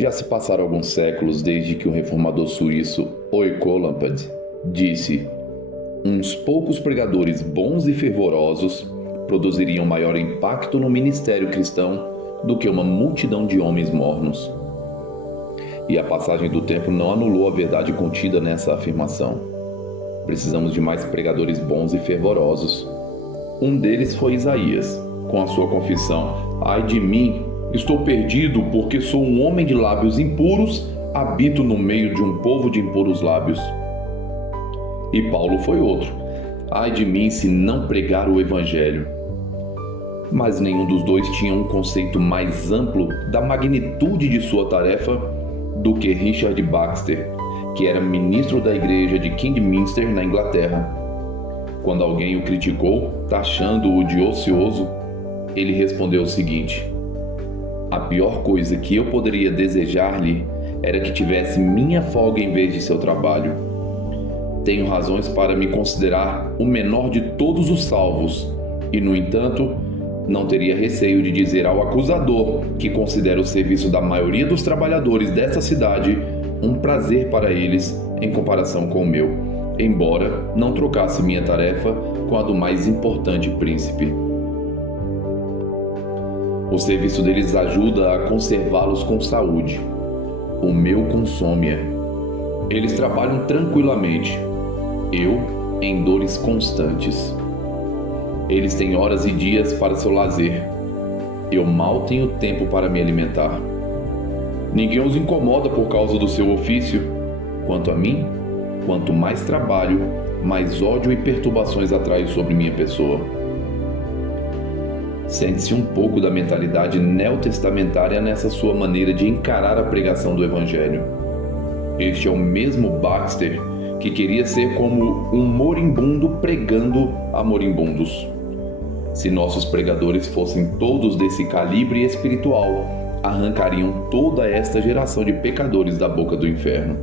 Já se passaram alguns séculos desde que o reformador suíço Oiko Lampad disse: uns poucos pregadores bons e fervorosos produziriam maior impacto no ministério cristão do que uma multidão de homens mornos. E a passagem do tempo não anulou a verdade contida nessa afirmação. Precisamos de mais pregadores bons e fervorosos. Um deles foi Isaías, com a sua confissão: ai de mim, estou perdido, porque sou um homem de lábios impuros, habito no meio de um povo de impuros lábios. E Paulo foi outro: ai de mim se não pregar o evangelho. Mas nenhum dos dois tinha um conceito mais amplo da magnitude de sua tarefa do que Richard Baxter, que era ministro da igreja de Kidderminster, na Inglaterra. Quando alguém o criticou, taxando-o de ocioso, ele respondeu o seguinte: a pior coisa que eu poderia desejar-lhe era que tivesse minha folga em vez de seu trabalho. Tenho razões para me considerar o menor de todos os salvos, e, no entanto, não teria receio de dizer ao acusador que considera o serviço da maioria dos trabalhadores dessa cidade um prazer para eles em comparação com o meu, embora não trocasse minha tarefa com a do mais importante príncipe. O serviço deles ajuda a conservá-los com saúde. O meu consome-a. Eles trabalham tranquilamente. Eu, em dores constantes. Eles têm horas e dias para seu lazer. Eu mal tenho tempo para me alimentar. Ninguém os incomoda por causa do seu ofício. Quanto a mim, quanto mais trabalho, mais ódio e perturbações atrai sobre minha pessoa. Sente-se um pouco da mentalidade neotestamentária nessa sua maneira de encarar a pregação do Evangelho. Este é o mesmo Baxter que queria ser como um moribundo pregando a moribundos. Se nossos pregadores fossem todos desse calibre espiritual, arrancariam toda esta geração de pecadores da boca do inferno.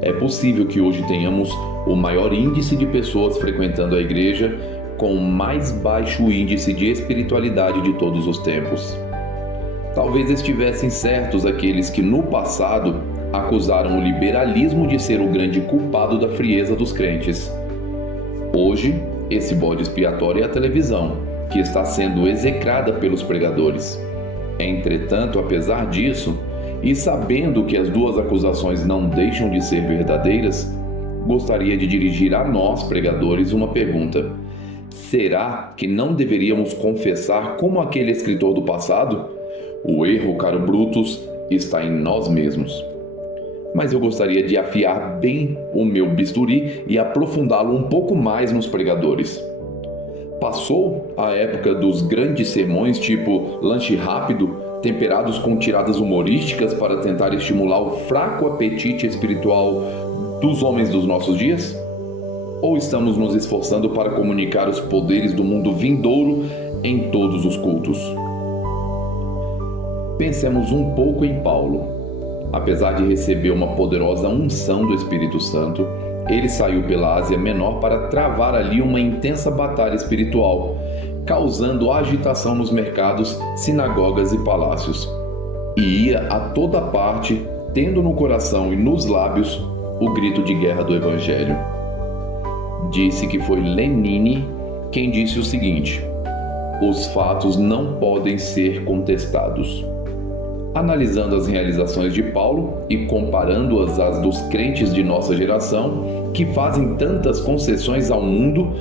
É possível que hoje tenhamos o maior índice de pessoas frequentando a igreja com o mais baixo índice de espiritualidade de todos os tempos. Talvez estivessem certos aqueles que no passado acusaram o liberalismo de ser o grande culpado da frieza dos crentes. Hoje, esse bode expiatório é a televisão, que está sendo execrada pelos pregadores. Entretanto, apesar disso, e sabendo que as duas acusações não deixam de ser verdadeiras, gostaria de dirigir a nós, pregadores, uma pergunta: será que não deveríamos confessar como aquele escritor do passado? O erro, caro Brutus, está em nós mesmos. Mas eu gostaria de afiar bem o meu bisturi e aprofundá-lo um pouco mais nos pregadores. Passou a época dos grandes sermões tipo lanche rápido, temperados com tiradas humorísticas para tentar estimular o fraco apetite espiritual dos homens dos nossos dias? Ou estamos nos esforçando para comunicar os poderes do mundo vindouro em todos os cultos? Pensemos um pouco em Paulo. Apesar de receber uma poderosa unção do Espírito Santo, ele saiu pela Ásia Menor para travar ali uma intensa batalha espiritual, causando agitação nos mercados, sinagogas e palácios. E ia a toda parte, tendo no coração e nos lábios o grito de guerra do Evangelho. Disse que foi Lenine quem disse o seguinte: os fatos não podem ser contestados. Analisando as realizações de Paulo e comparando-as às dos crentes de nossa geração, que fazem tantas concessões ao mundo,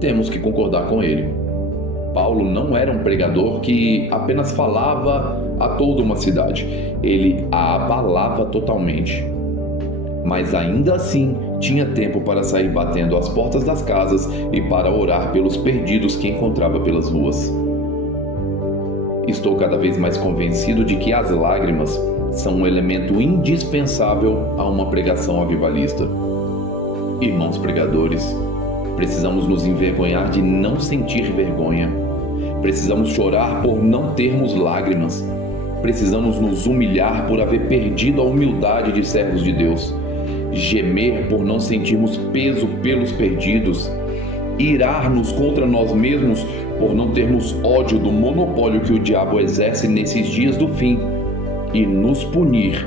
temos que concordar com ele. Paulo não era um pregador que apenas falava a toda uma cidade, ele a abalava totalmente. Mas ainda assim, tinha tempo para sair batendo às portas das casas e para orar pelos perdidos que encontrava pelas ruas. Estou cada vez mais convencido de que as lágrimas são um elemento indispensável a uma pregação avivalista. Irmãos pregadores, precisamos nos envergonhar de não sentir vergonha. Precisamos chorar por não termos lágrimas. Precisamos nos humilhar por haver perdido a humildade de servos de Deus. Gemer por não sentirmos peso pelos perdidos. Irar-nos contra nós mesmos por não termos ódio do monopólio que o diabo exerce nesses dias do fim, e nos punir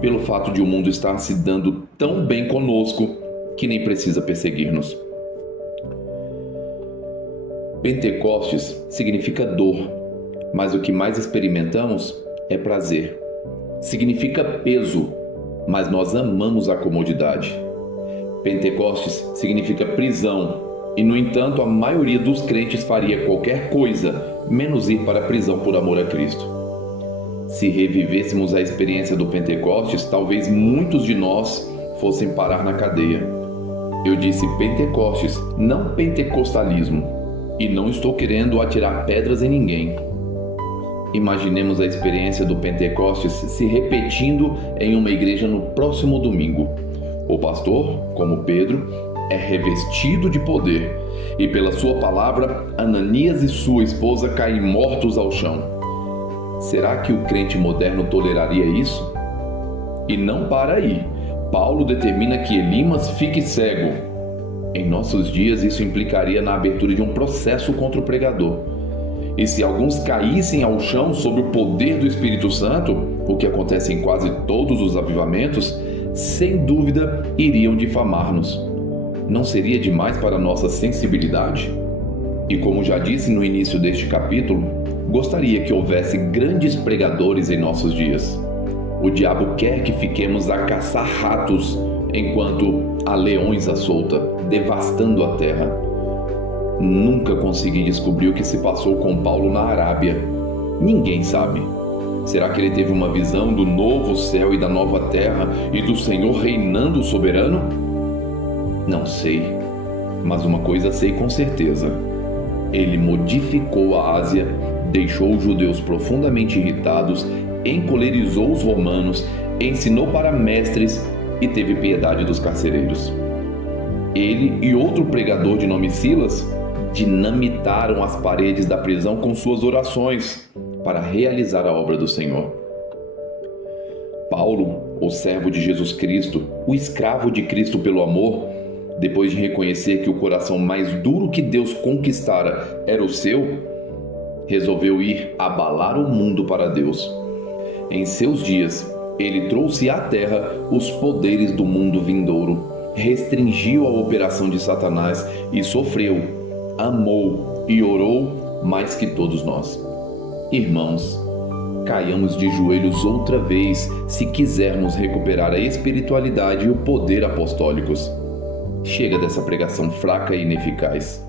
pelo fato de o mundo estar se dando tão bem conosco que nem precisa perseguir-nos. Pentecostes significa dor, mas o que mais experimentamos é prazer. Significa peso, mas nós amamos a comodidade. Pentecostes significa prisão, e no entanto a maioria dos crentes faria qualquer coisa, menos ir para a prisão por amor a Cristo. Se revivêssemos a experiência do Pentecostes, talvez muitos de nós fossem parar na cadeia. Eu disse Pentecostes, não pentecostalismo. E não estou querendo atirar pedras em ninguém. Imaginemos a experiência do Pentecostes se repetindo em uma igreja no próximo domingo. O pastor, como Pedro, é revestido de poder e pela sua palavra, Ananias e sua esposa caem mortos ao chão. Será que o crente moderno toleraria isso? E não para aí. Paulo determina que Elimas fique cego. Em nossos dias, isso implicaria na abertura de um processo contra o pregador. E se alguns caíssem ao chão sob o poder do Espírito Santo, o que acontece em quase todos os avivamentos, sem dúvida iriam difamar-nos. Não seria demais para nossa sensibilidade? E como já disse no início deste capítulo, gostaria que houvesse grandes pregadores em nossos dias. O diabo quer que fiquemos a caçar ratos enquanto há leões à solta, devastando a terra. Nunca consegui descobrir o que se passou com Paulo na Arábia. Ninguém sabe. Será que ele teve uma visão do novo céu e da nova terra e do Senhor reinando soberano? Não sei, mas uma coisa sei com certeza. Ele modificou a Ásia, deixou os judeus profundamente irritados, encolerizou os romanos, ensinou para mestres e teve piedade dos carcereiros. Ele e outro pregador de nome Silas dinamitaram as paredes da prisão com suas orações para realizar a obra do Senhor. Paulo, o servo de Jesus Cristo, o escravo de Cristo pelo amor, depois de reconhecer que o coração mais duro que Deus conquistara era o seu, resolveu ir abalar o mundo para Deus. Em seus dias, ele trouxe à terra os poderes do mundo vindouro, restringiu a operação de Satanás e sofreu, amou e orou mais que todos nós. Irmãos, caiamos de joelhos outra vez se quisermos recuperar a espiritualidade e o poder apostólicos. Chega dessa pregação fraca e ineficaz.